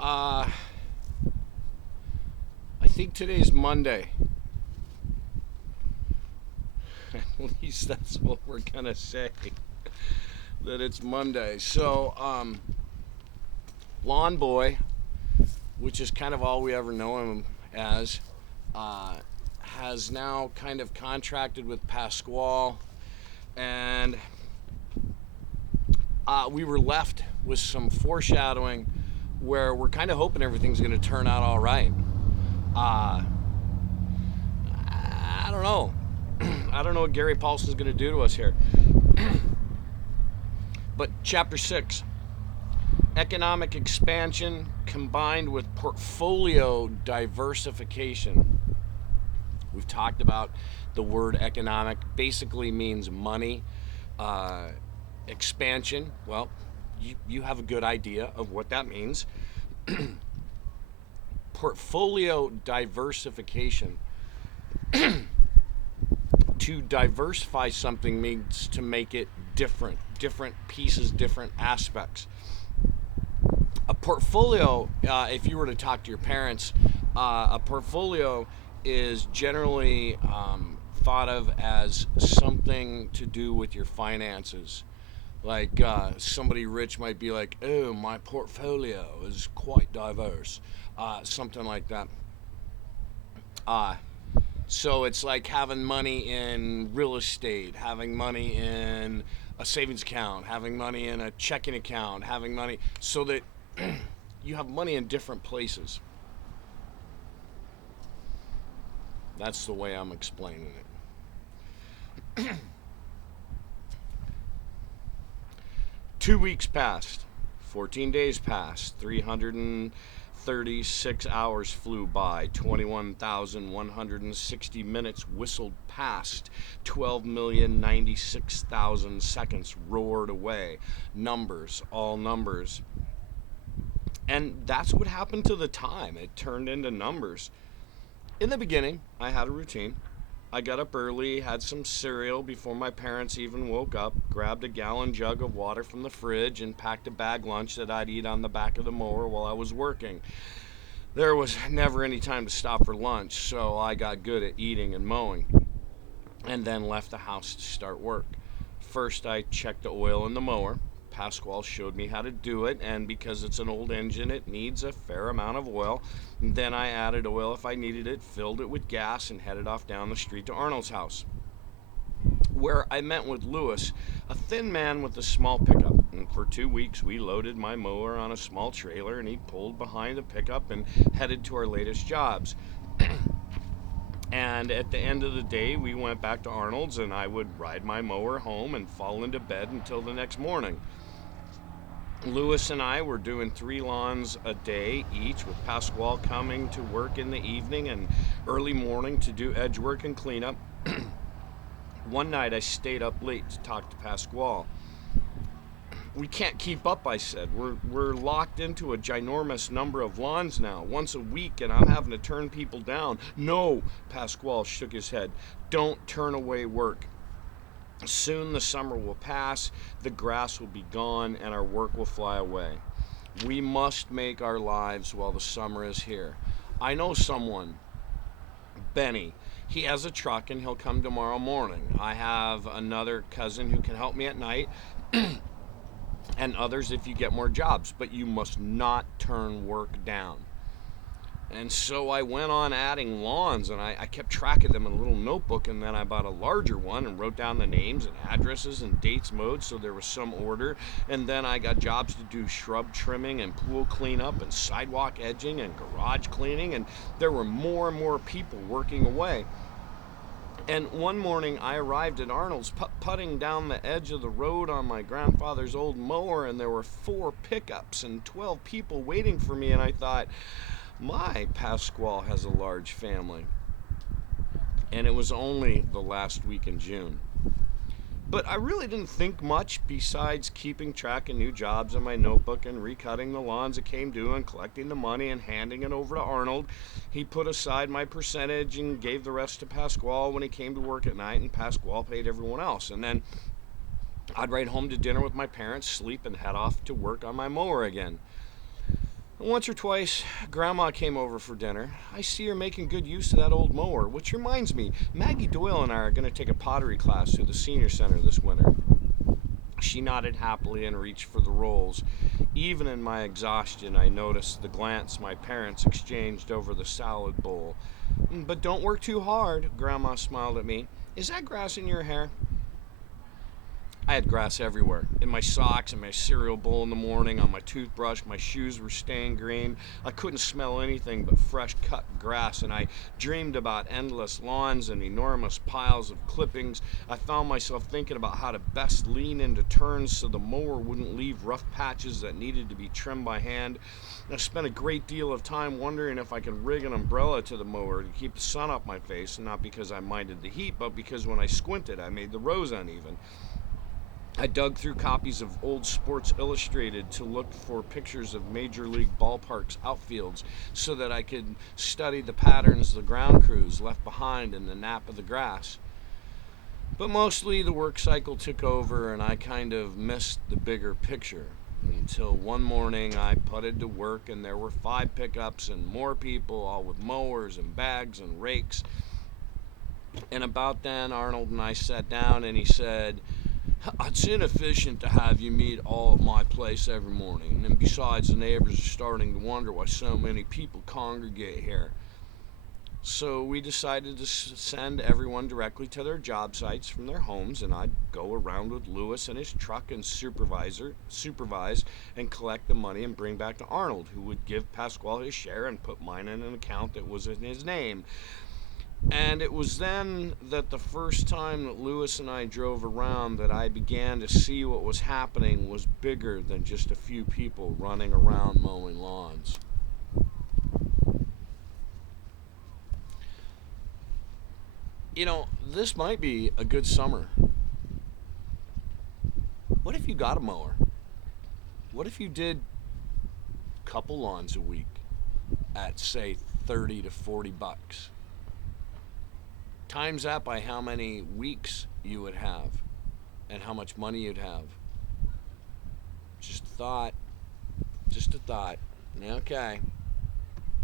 I think today's Monday. At least that's what we're gonna say. That it's Monday. So, Lawn Boy, which is kind of all we ever know him as, uh, has now kind of contracted with Pasquale, and we were left with some foreshadowing where we're kind of hoping everything's going to turn out all right. Uh, I don't know. I don't know what Gary Paulson's going to do to us here. But chapter 6, economic expansion combined with portfolio diversification. We've talked about the word economic basically means money. Expansion, well, you have a good idea of what that means. Portfolio diversification. To diversify something means to make it different pieces, different aspects. A portfolio, if you were to talk to your parents, a portfolio is generally thought of as something to do with your finances. Like somebody rich might be like, oh, my portfolio is quite diverse, something like that. Uh, so it's like having money in real estate, having money in a savings account, having money in a checking account, having money so that you have money in different places. That's the way I'm explaining it. 2 weeks passed, 14 days passed, 336 hours flew by, 21,160 minutes whistled past, 12,096,000 seconds roared away. Numbers, all numbers. And that's what happened to the time. It turned into numbers. In the beginning, I had a routine. I got up early, had some cereal before my parents even woke up, grabbed a gallon jug of water from the fridge, and packed a bag lunch that I'd eat on the back of the mower while I was working. There was never any time to stop for lunch, so I got good at eating and mowing, and then left the house to start work. First, I checked the oil in the mower. Pasquale showed me how to do it, and because it's an old engine, it needs a fair amount of oil. Then I added oil if I needed it, filled it with gas, and headed off down the street to Arnold's house, where I met with Lewis, a thin man with a small pickup. And for 2 weeks, we loaded my mower on a small trailer, and he pulled behind the pickup and headed to our latest jobs. And at the end of the day, we went back to Arnold's, and I would ride my mower home and fall into bed until the next morning. Lewis and I were doing 3 lawns a day each, with Pasquale coming to work in the evening and early morning to do edge work and cleanup. One night I stayed up late to talk to Pasquale. We can't keep up, I said. We're locked into a ginormous number of lawns now, once a week, and I'm having to turn people down. No, Pasquale shook his head. Don't turn away work. Soon the summer will pass, the grass will be gone, and our work will fly away. We must make our lives while the summer is here. I know someone, Benny. He has a truck and he'll come tomorrow morning. I have another cousin who can help me at night, and others if you get more jobs, but you must not turn work down. And so I went on adding lawns, and I kept track of them in a little notebook, and then I bought a larger one and wrote down the names and addresses and dates mowed so there was some order. And then I got jobs to do shrub trimming and pool cleanup and sidewalk edging and garage cleaning, and there were more and more people working away. And one morning I arrived at Arnold's putting down the edge of the road on my grandfather's old mower, and there were 4 pickups and 12 people waiting for me, and I thought, my Pasquale has a large family. And it was only the last week in June. But I really didn't think much besides keeping track of new jobs in my notebook and recutting the lawns that came due and collecting the money and handing it over to Arnold. He put aside my percentage and gave the rest to Pasquale when he came to work at night, and Pasquale paid everyone else. And then I'd ride home to dinner with my parents, sleep, and head off to work on my mower again. Once or twice, Grandma came over for dinner. I see her making good use of that old mower, which reminds me, Maggie Doyle and I are going to take a pottery class through the senior center this winter. She nodded happily and reached for the rolls. Even in my exhaustion, I noticed the glance my parents exchanged over the salad bowl. But don't work too hard, Grandma smiled at me. Is that grass in your hair? I had grass everywhere. In my socks, in my cereal bowl in the morning, on my toothbrush, my shoes were stained green. I couldn't smell anything but fresh cut grass, and I dreamed about endless lawns and enormous piles of clippings. I found myself thinking about how to best lean into turns so the mower wouldn't leave rough patches that needed to be trimmed by hand. I spent a great deal of time wondering if I could rig an umbrella to the mower to keep the sun off my face, not because I minded the heat, but because when I squinted, I made the rows uneven. I dug through copies of old Sports Illustrated to look for pictures of Major League ballparks' outfields so that I could study the patterns the ground crews left behind in the nap of the grass. But mostly the work cycle took over and I kind of missed the bigger picture. Until one morning I putted to work and there were 5 pickups and more people, all with mowers and bags and rakes. And about then Arnold and I sat down and he said, "It's inefficient to have you meet all at my place every morning, and besides, the neighbors are starting to wonder why so many people congregate here." So we decided to send everyone directly to their job sites from their homes, and I'd go around with Lewis in his truck and supervise and collect the money and bring back to Arnold, who would give Pasquale his share and put mine in an account that was in his name. And it was then that the first time that Lewis and I drove around that I began to see what was happening was bigger than just a few people running around mowing lawns. This might be a good summer. What if you got a mower? What if you did a couple lawns a week at, say, 30 to 40 bucks? Times that by how many weeks you would have and how much money you'd have. Just a thought. Just a thought. Okay.